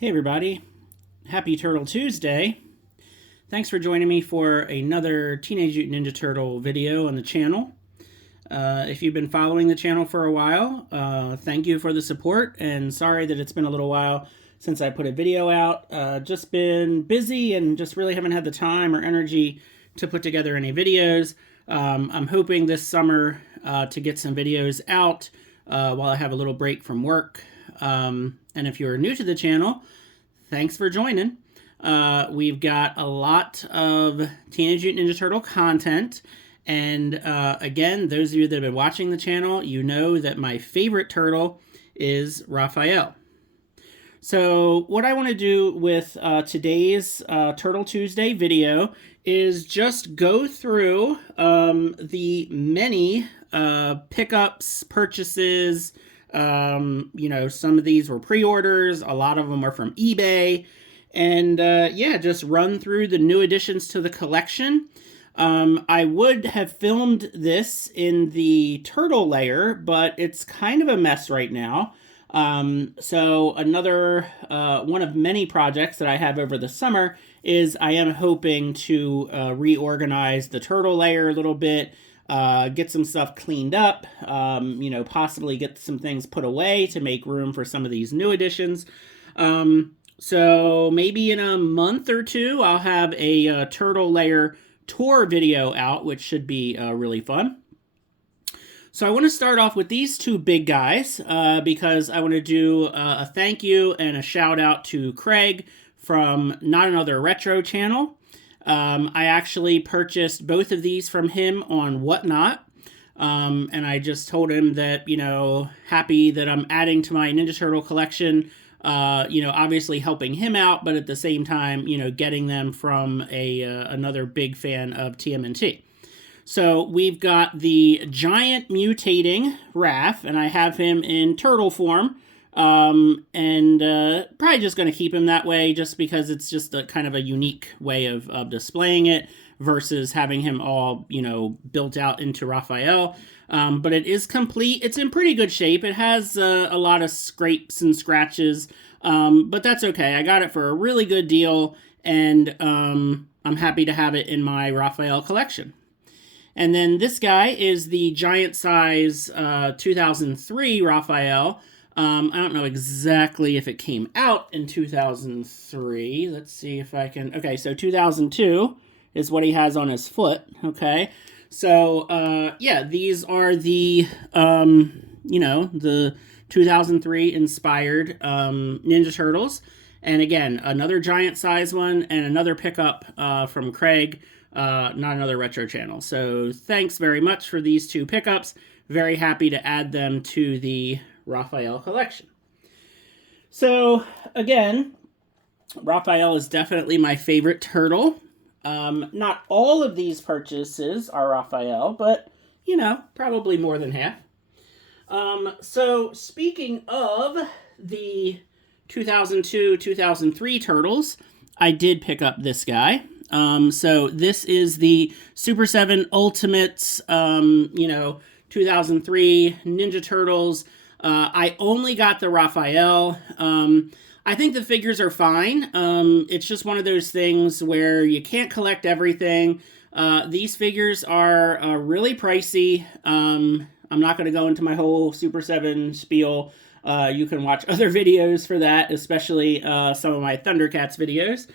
Hey everybody, happy Turtle Tuesday. Thanks for joining me for another Teenage Mutant Ninja Turtle video on the channel. If you've been following the channel for a while, thank you for the support, and sorry that it's been a little while since I put a video out. Just been busy and just really haven't had the time or energy to put together any videos. I'm hoping this summer to get some videos out while I have a little break from work. And if you're new to the channel, thanks for joining. We've got a lot of Teenage Mutant Ninja Turtle content. And again, those of you that have been watching the channel, you know that my favorite turtle is Raphael. So what I want to do with today's Turtle Tuesday video is just go through the many pickups, purchases. You know, some of these were pre-orders, a lot of them are from eBay, and yeah, just run through the new additions to the collection. I would have filmed this in the turtle layer, but it's kind of a mess right now. So another one of many projects that I have over the summer is I am hoping to reorganize the turtle layer a little bit, get some stuff cleaned up, you know, possibly get some things put away to make room for some of these new additions. So maybe in a month or two, I'll have a turtle layer tour video out, which should be really fun. So I want to start off with these two big guys because I want to do a thank you and a shout out to Craig from Not Another Retro channel. I actually purchased both of these from him on Whatnot, and I just told him that, you know, happy that I'm adding to my Ninja Turtle collection, you know, obviously helping him out, but at the same time, you know, getting them from another big fan of TMNT. So we've got the giant mutating Raph, and I have him in turtle form. And probably just going to keep him that way just because it's just a kind of a unique way of displaying it versus having him all, you know, built out into Raphael. But it is complete. It's in pretty good shape. It has a lot of scrapes and scratches, but that's okay. I got it for a really good deal, and I'm happy to have it in my Raphael collection. And then this guy is the giant size 2003 Raphael. I don't know exactly if it came out in 2003. Let's see if I can... Okay, so 2002 is what he has on his foot, okay? So, yeah, these are the, you know, the 2003 inspired Ninja Turtles. And again, another giant size one and another pickup from Craig, Not Another Retro channel. So thanks very much for these two pickups. Very happy to add them to the Raphael collection. So again, Raphael is definitely my favorite turtle. Not all of these purchases are Raphael, but you know, probably more than half. So speaking of the 2002-2003 turtles, I did pick up this guy. So this is the Super 7 Ultimates, you know, 2003 Ninja Turtles. I only got the Raphael. I think the figures are fine. It's just one of those things where you can't collect everything. These figures are really pricey. I'm not going to go into my whole Super 7 spiel. You can watch other videos for that, especially some of my Thundercats videos.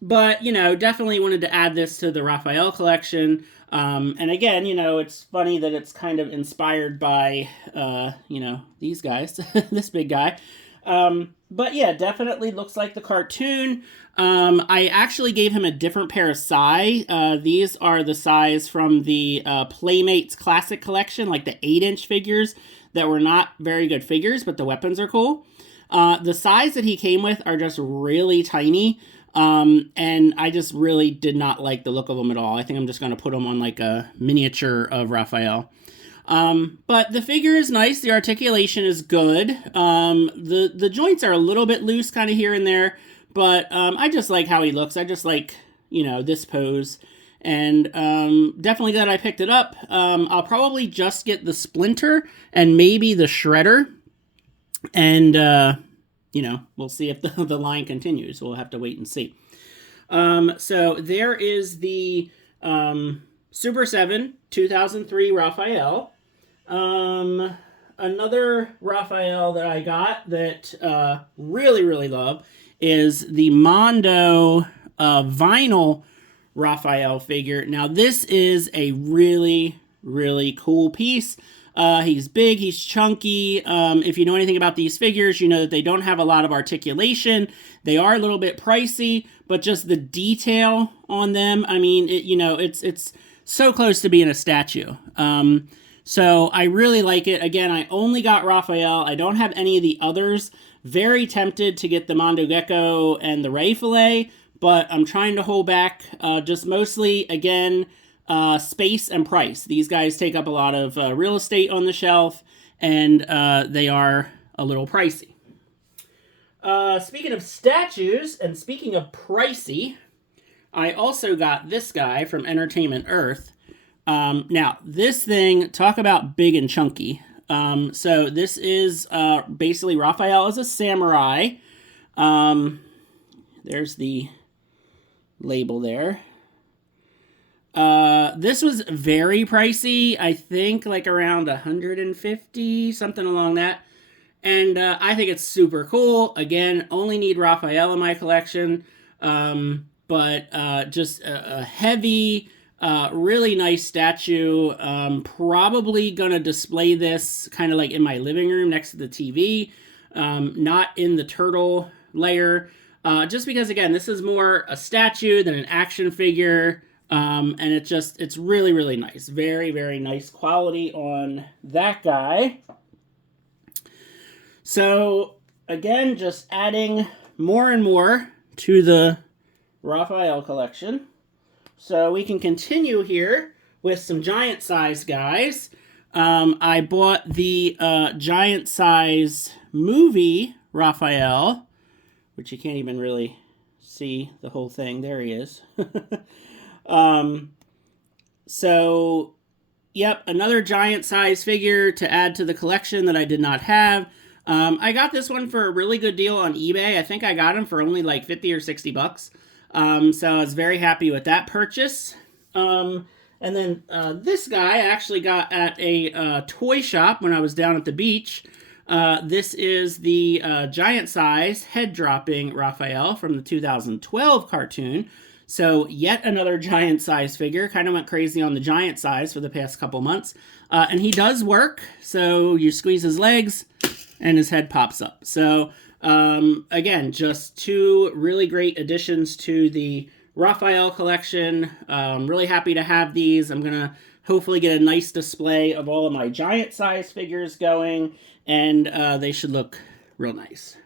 But, you know, definitely wanted to add this to the Raphael collection. And again, you know, it's funny that it's kind of inspired by, you know, these guys, this big guy. But yeah, definitely looks like the cartoon. I actually gave him a different pair of size. These are the size from the Playmates Classic Collection, like the 8-inch figures that were not very good figures, but the weapons are cool. The size that he came with are just really tiny. And I just really did not like the look of them at all. I think I'm just going to put them on like a miniature of Raphael. But the figure is nice. The articulation is good. The joints are a little bit loose kind of here and there, but I just like how he looks. I just like, you know, this pose. And definitely glad I picked it up. I'll probably just get the Splinter and maybe the Shredder. And you know, we'll see if the line continues. We'll have to wait and see. So there is the Super 7 2003 Raphael. Another Raphael that I got that really, really love is the Mondo vinyl Raphael figure. Now, this is a really, really cool piece. He's big, he's chunky. If you know anything about these figures, you know that they don't have a lot of articulation. They are a little bit pricey, but just the detail on them, I mean, it's so close to being a statue. So I really like it. Again, I only got Raphael. I don't have any of the others. Very tempted to get the Mondo Gecko and the Ray Fillet, but I'm trying to hold back, just mostly, again, space and price. These guys take up a lot of real estate on the shelf, and they are a little pricey. Speaking of statues, and speaking of pricey, I also got this guy from Entertainment Earth. Now, this thing, talk about big and chunky. So this is basically Raphael as a samurai. There's the label there. This was very pricey. I think like around $150, something along that. And I think it's super cool. Again, only need Raphael in my collection. But just a heavy, really nice statue. Probably gonna display this kind of like in my living room next to the TV. Not in the turtle layer. Just because, again, this is more a statue than an action figure. And it's really, really nice. Very, very nice quality on that guy. So, again, just adding more and more to the Raphael collection. So we can continue here with some giant size guys. I bought the giant size movie Raphael, which you can't even really see the whole thing. There he is. So, yep, another giant size figure to add to the collection that I did not have. I got this one for a really good deal on eBay. I think I got him for only like 50 or 60 bucks. So I was very happy with that purchase. And then this guy I actually got at a toy shop when I was down at the beach. This is the giant size head dropping Raphael from the 2012 cartoon. So yet another giant size figure. Kind of went crazy on the giant size for the past couple months. And he does work. So you squeeze his legs and his head pops up. So again, just two really great additions to the Raphael collection. Really happy to have these. I'm going to hopefully get a nice display of all of my giant size figures going. And they should look real nice.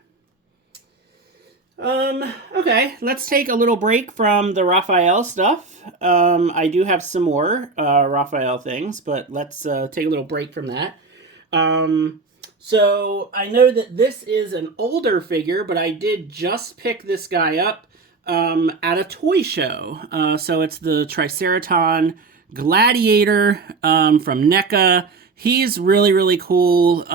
Okay, let's take a little break from the Raphael stuff. I do have some more Raphael things, but let's take a little break from that. So I know that this is an older figure, but I did just pick this guy up at a toy show. So it's the Triceraton Gladiator from NECA. He's really, really cool.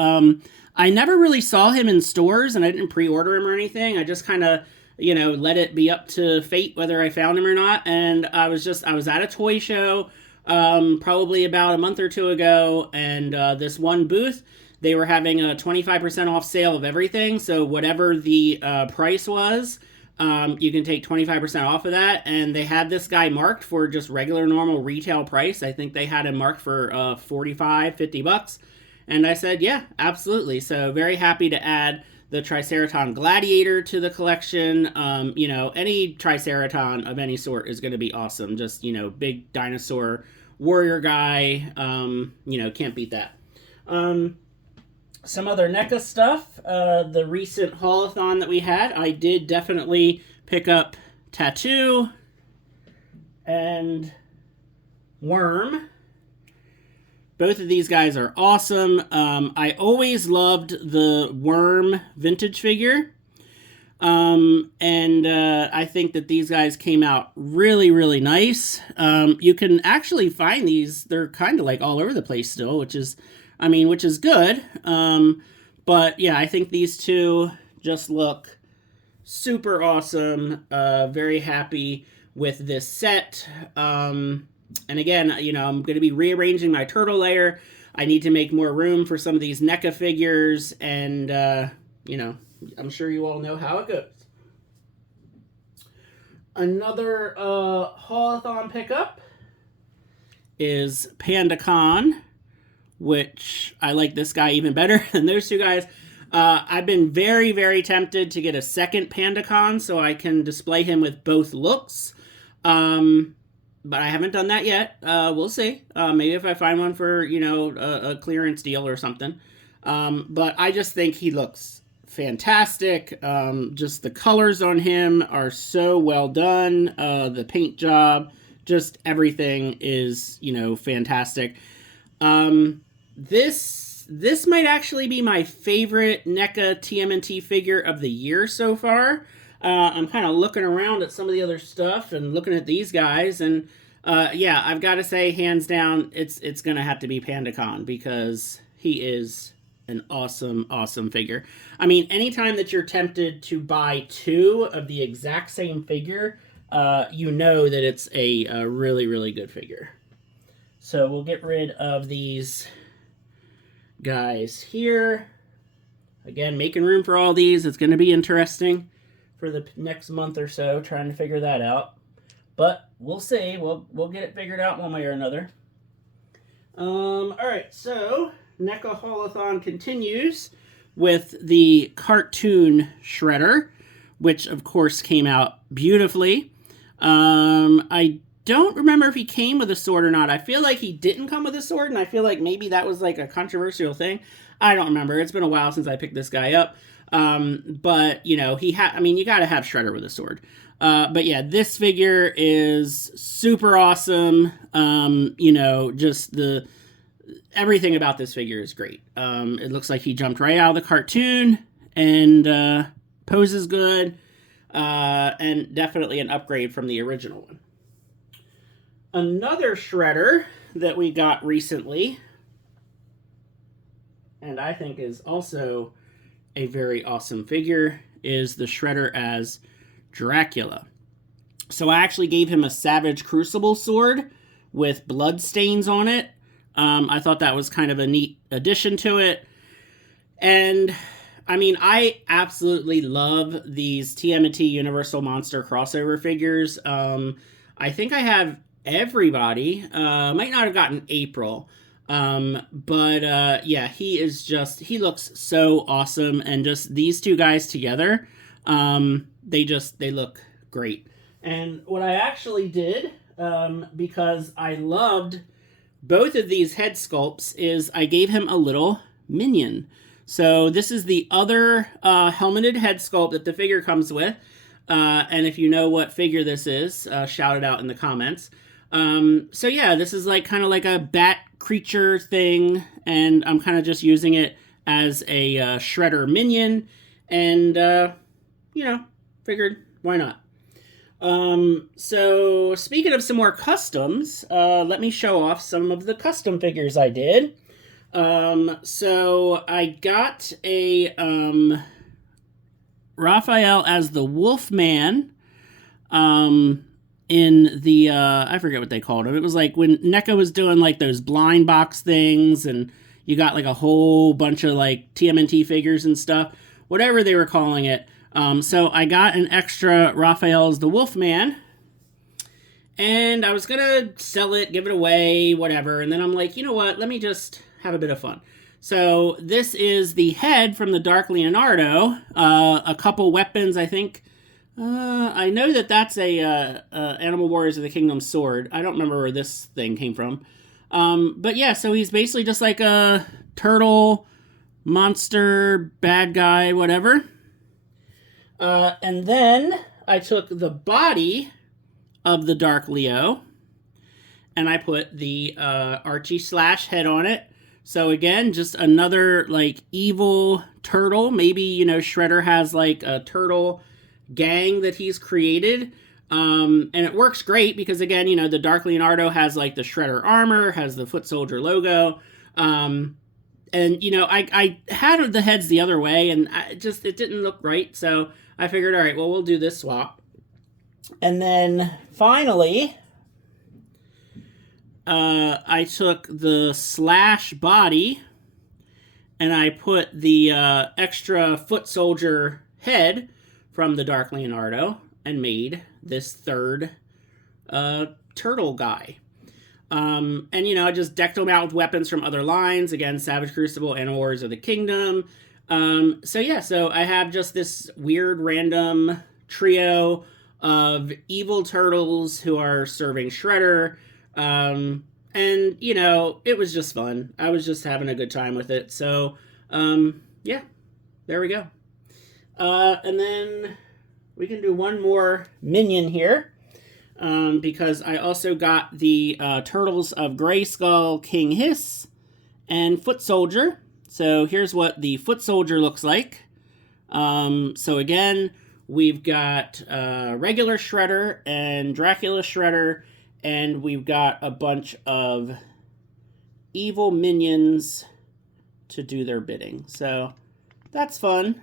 I never really saw him in stores, and I didn't pre-order him or anything. I just kind of, let it be up to fate whether I found him or not. And I was at a toy show probably about a month or two ago, and this one booth, they were having a 25% off sale of everything. So whatever the price was, you can take 25% off of that. And they had this guy marked for just regular normal retail price. I think they had him marked for 45, 50 bucks. And I said, yeah, absolutely. So very happy to add the Triceraton Gladiator to the collection. Any Triceraton of any sort is going to be awesome. Just, big dinosaur warrior guy. Can't beat that. Some other NECA stuff. The recent haul-a-thon that we had, I did definitely pick up Tattoo and Worm. Both of these guys are awesome. I always loved the Worm vintage figure. I think that these guys came out really, really nice. You can actually find these. They're kind of like all over the place still, which is good. But yeah, I think these two just look super awesome. Very happy with this set. And again, you know, I'm going to be rearranging my turtle layer. I need to make more room for some of these NECA figures, and, you know, I'm sure you all know how it goes. Another haul-a-thon pickup is PandaCon, which I like this guy even better than those two guys. I've been very, very tempted to get a second PandaCon so I can display him with both looks. But I haven't done that yet. We'll see. Maybe if I find one for, you know, a clearance deal or something. But I just think he looks fantastic. Just the colors on him are so well done. The paint job, just everything is, you know, fantastic. This might actually be my favorite NECA TMNT figure of the year so far. I'm kind of looking around at some of the other stuff and looking at these guys, and yeah, I've got to say, hands down, it's going to have to be PandaCon, because he is an awesome, awesome figure. I mean, anytime that you're tempted to buy two of the exact same figure, you know that it's a really, really good figure. So we'll get rid of these guys here. Again, making room for all these. It's going to be interesting for the next month or so, trying to figure that out. But we'll see. We'll get it figured out one way or another. Alright, so NECA Haul-a-thon continues with the cartoon Shredder, which of course came out beautifully. I don't remember if he came with a sword or not. I feel like he didn't come with a sword, and I feel like maybe that was like a controversial thing. I don't remember. It's been a while since I picked this guy up. But, you know, I mean, you gotta have Shredder with a sword. But yeah, this figure is super awesome. You know, just everything about this figure is great. It looks like he jumped right out of the cartoon, and poses good, and definitely an upgrade from the original one. Another Shredder that we got recently, and I think is also a very awesome figure, is the Shredder as Dracula. So I actually gave him a Savage Crucible sword with blood stains on it. I thought that was kind of a neat addition to it. And I mean, I absolutely love these TMNT Universal Monster crossover figures. I think I have everybody. Might not have gotten April. But yeah, he looks so awesome, and just these two guys together, they look great. And what I actually did, because I loved both of these head sculpts, is I gave him a little minion. So this is the other helmeted head sculpt that the figure comes with. And if you know what figure this is, shout it out in the comments. So yeah, this is like kind of like a bat creature thing, and I'm kind of just using it as a Shredder minion, and you know, figured why not. So speaking of some more customs, let me show off some of the custom figures I did. So I got a Raphael as the Wolfman, in the, I forget what they called him. It was like when NECA was doing like those blind box things, and you got like a whole bunch of like TMNT figures and stuff, whatever they were calling it. So I got an extra Raphael as the Wolfman, and I was gonna sell it, give it away, whatever, and then I'm like, you know what, let me just have a bit of fun. So this is the head from the Dark Leonardo, a couple weapons, I think. I know that that's a Animal Warriors of the Kingdom sword. I don't remember where this thing came from. But yeah, so he's basically just like a turtle, monster, bad guy, whatever. And then I took the body of the Dark Leo, and I put the Archie Slash head on it. So again, just another like evil turtle. Maybe, you know, Shredder has like a turtle gang that he's created, and it works great because, again, you know, the Dark Leonardo has like the Shredder armor, has the foot soldier logo, and And, you know, I had the heads the other way, and it didn't look right. So I figured, all right, well, we'll do this swap. And then finally, I took the Slash body and I put the extra foot soldier head from the Dark Leonardo and made this third turtle guy. And, you know, I just decked them out with weapons from other lines. Again, Savage Crucible and Warriors of the Kingdom. So, yeah, so I have just this weird random trio of evil turtles who are serving Shredder. And, you know, it was just fun. I was just having a good time with it. So, yeah, there we go. And then we can do one more minion here. Because I also got the Turtles of Grayskull, King Hiss, and Foot Soldier. So here's what the Foot Soldier looks like. So again, we've got regular Shredder and Dracula Shredder, and we've got a bunch of evil minions to do their bidding. So that's fun.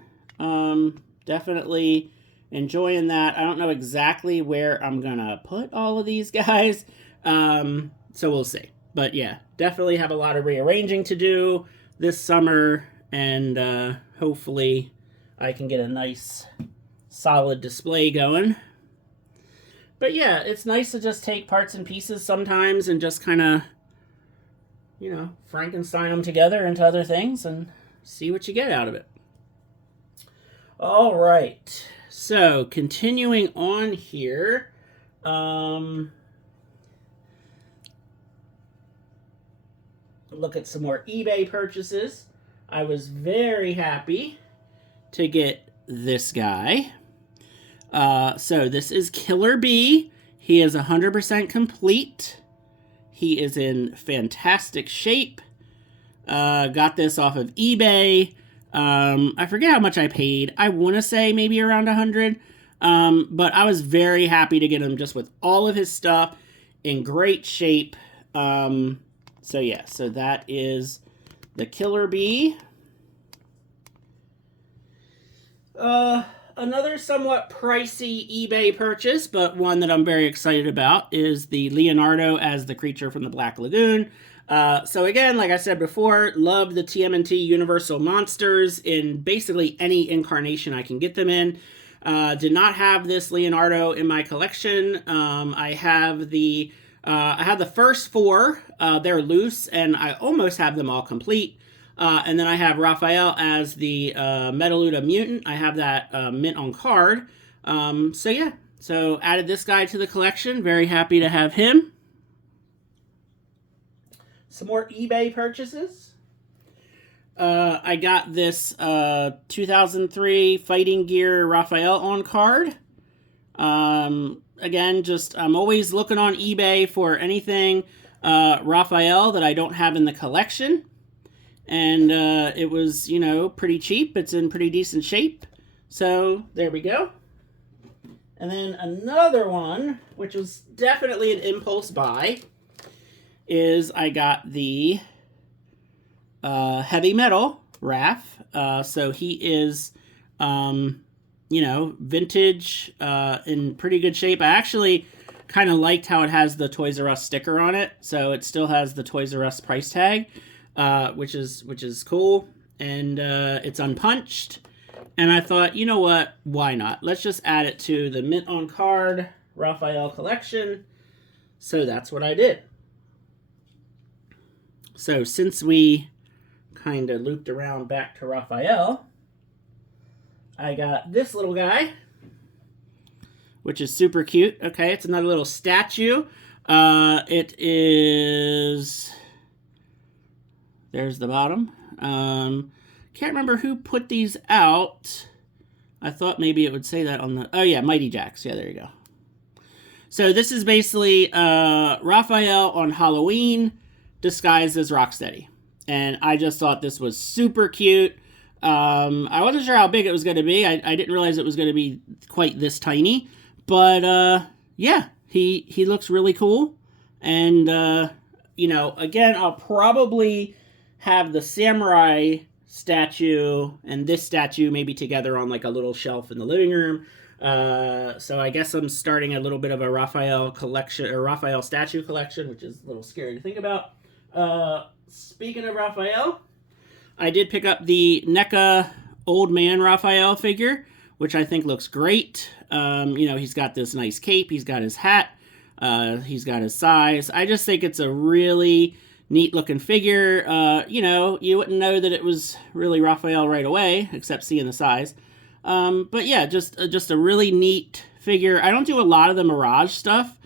Definitely enjoying that. I don't know exactly where I'm gonna put all of these guys, so we'll see. But yeah, definitely have a lot of rearranging to do this summer, and hopefully I can get a nice solid display going. But yeah, it's nice to just take parts and pieces sometimes and just kind of, you know, Frankenstein them together into other things and see what you get out of it. All right. So, continuing on here, look at some more eBay purchases. I was very happy to get this guy. So, this is Killer B. He is 100% complete. He is in fantastic shape. Got this off of eBay. I forget how much I paid. I want to say maybe around 100. But I was very happy to get him just with all of his stuff in great shape. So yeah, so that is the Killer Bee. Another somewhat pricey eBay purchase, but one that I'm very excited about, is the Leonardo as the creature from the Black Lagoon. So again, like I said before, love the TMNT Universal Monsters in basically any incarnation I can get them in. Did not have this Leonardo in my collection. I have the first four. They're loose, and I almost have them all complete. And then I have Raphael as the Metaluda Mutant. I have that mint on card. So yeah, so added this guy to the collection. Very happy to have him. Some more eBay purchases. I got this 2003 Fighting Gear Raphael on card. Again, just I'm always looking on eBay for anything Raphael that I don't have in the collection. And it was, you know, pretty cheap. It's in pretty decent shape. So there we go. And then another one, which was definitely an impulse buy, is I got the Heavy Metal Raph. So he is, you know, vintage, in pretty good shape. I actually kind of liked how it has the Toys R Us sticker on it. So it still has the Toys R Us price tag, which is cool. And it's unpunched. And I thought, you know what? Why not? Let's just add it to the mint on card Raphael collection. So that's what I did. So since we kind of looped around back to Raphael, I got this little guy, which is super cute. Okay, it's another little statue. It is... There's the bottom. Can't remember who put these out. I thought maybe it would say that on the... Oh yeah, Mighty Jax. Yeah, there you go. So this is basically Raphael on Halloween disguised as Rocksteady. And I just thought this was super cute. I wasn't sure how big it was going to be. I didn't realize it was going to be quite this tiny. But yeah, he looks really cool. And, you know, again, I'll probably have the samurai statue and this statue maybe together on like a little shelf in the living room. So I guess I'm starting a little bit of a Raphael collection, or Raphael statue collection, which is a little scary to think about. Speaking of Raphael, I did pick up the NECA Old Man Raphael figure, which I think looks great. You know, he's got this nice cape, he's got his hat, he's got his size. I just think it's a really neat looking figure. You know, you wouldn't know that it was really Raphael right away, except seeing the size. But yeah, just a really neat figure. I don't do a lot of the Mirage stuff,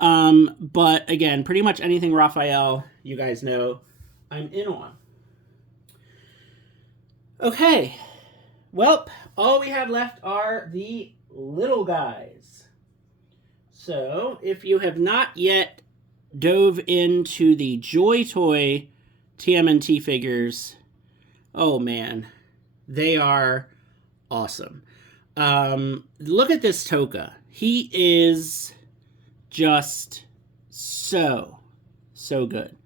but again, pretty much anything Raphael, you guys know, I'm in on. Okay, well, all we have left are the little guys. So, if you have not yet dove into the Joy Toy TMNT figures, oh man, they are awesome. Look at this Toka. He is just so good.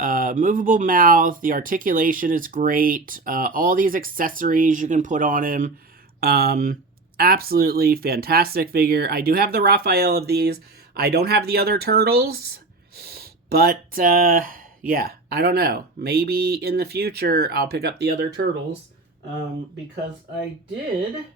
Movable mouth, the articulation is great. All these accessories you can put on him. Absolutely fantastic figure. I do have the Raphael of these. I don't have the other turtles, but yeah, I don't know. Maybe in the future I'll pick up the other turtles, because I did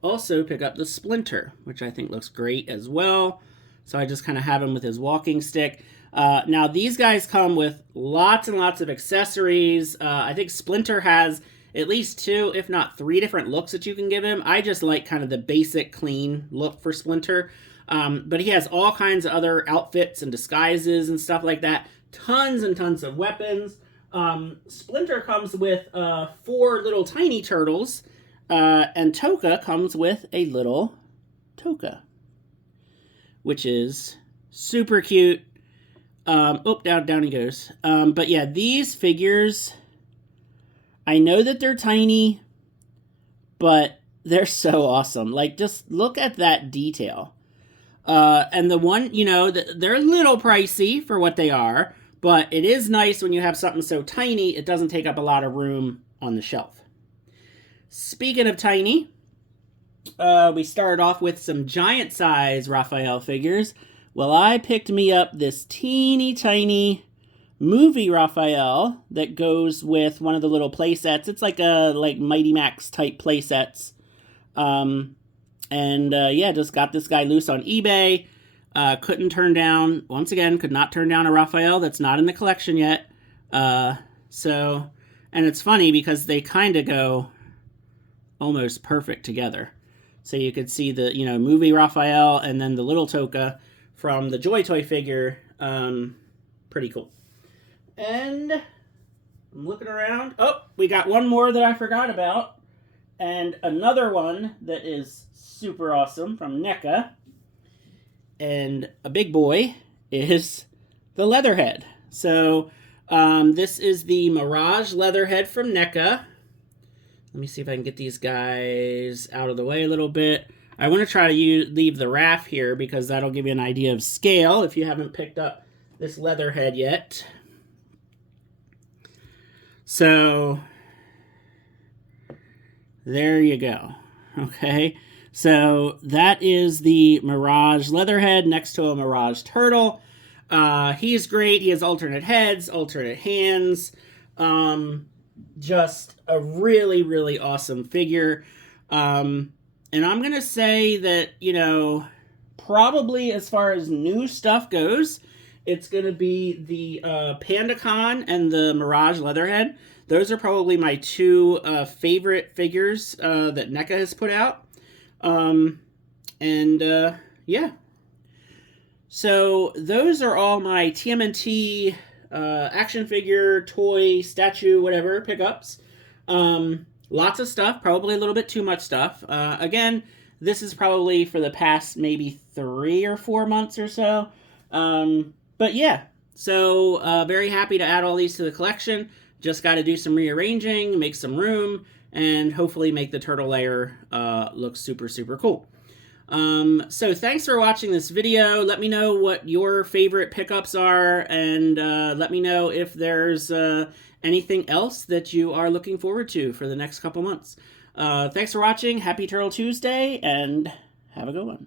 also pick up the Splinter, which I think looks great as well. So I just kind of have him with his walking stick. Now, these guys come with lots and lots of accessories. I think Splinter has at least 2, if not 3 different looks that you can give him. I just like kind of the basic, clean look for Splinter. But he has all kinds of other outfits and disguises and stuff like that. Tons and tons of weapons. Splinter comes with 4 little tiny turtles. And Toka comes with a little Toka, which is super cute. Down he goes. But yeah, these figures, I know that they're tiny, but they're so awesome. Like, just look at that detail. And the one, you know, they're a little pricey for what they are, but it is nice when you have something so tiny, it doesn't take up a lot of room on the shelf. Speaking of tiny, we started off with some giant size Raphael figures. Well, I picked me up this teeny tiny movie Raphael that goes with one of the little play sets. It's like a Mighty Max type play sets. Yeah, just got this guy loose on eBay. Could not turn down a Raphael that's not in the collection yet. And it's funny because they kind of go almost perfect together. So you could see the, you know, movie Raphael and then the little Toka from the Joy Toy figure. Pretty cool. And I'm looking around. Oh, we got one more that I forgot about. And another one that is super awesome from NECA. And a big boy is the Leatherhead. So this is the Mirage Leatherhead from NECA. Let me see if I can get these guys out of the way a little bit. I want to try to leave the RAF here because that'll give you an idea of scale if you haven't picked up this Leatherhead yet. So, there you go. Okay, so that is the Mirage Leatherhead next to a Mirage Turtle. He's great. He has alternate heads, alternate hands. Just a really, really awesome figure. And I'm going to say that, you know, probably as far as new stuff goes, it's going to be the PandaCon and the Mirage Leatherhead. Those are probably my 2 favorite figures that NECA has put out. Yeah. So those are all my TMNT action figure, toy, statue, whatever pickups. Lots of stuff, probably a little bit too much stuff. Again, this is probably for the past maybe 3 or 4 months or so. But yeah, so very happy to add all these to the collection. Just got to do some rearranging, make some room, and hopefully make the turtle layer look super, super cool. So thanks for watching this video. Let me know what your favorite pickups are, and let me know if there's anything else that you are looking forward to for the next couple months. Thanks for watching. Happy Turtle Tuesday, and have a good one.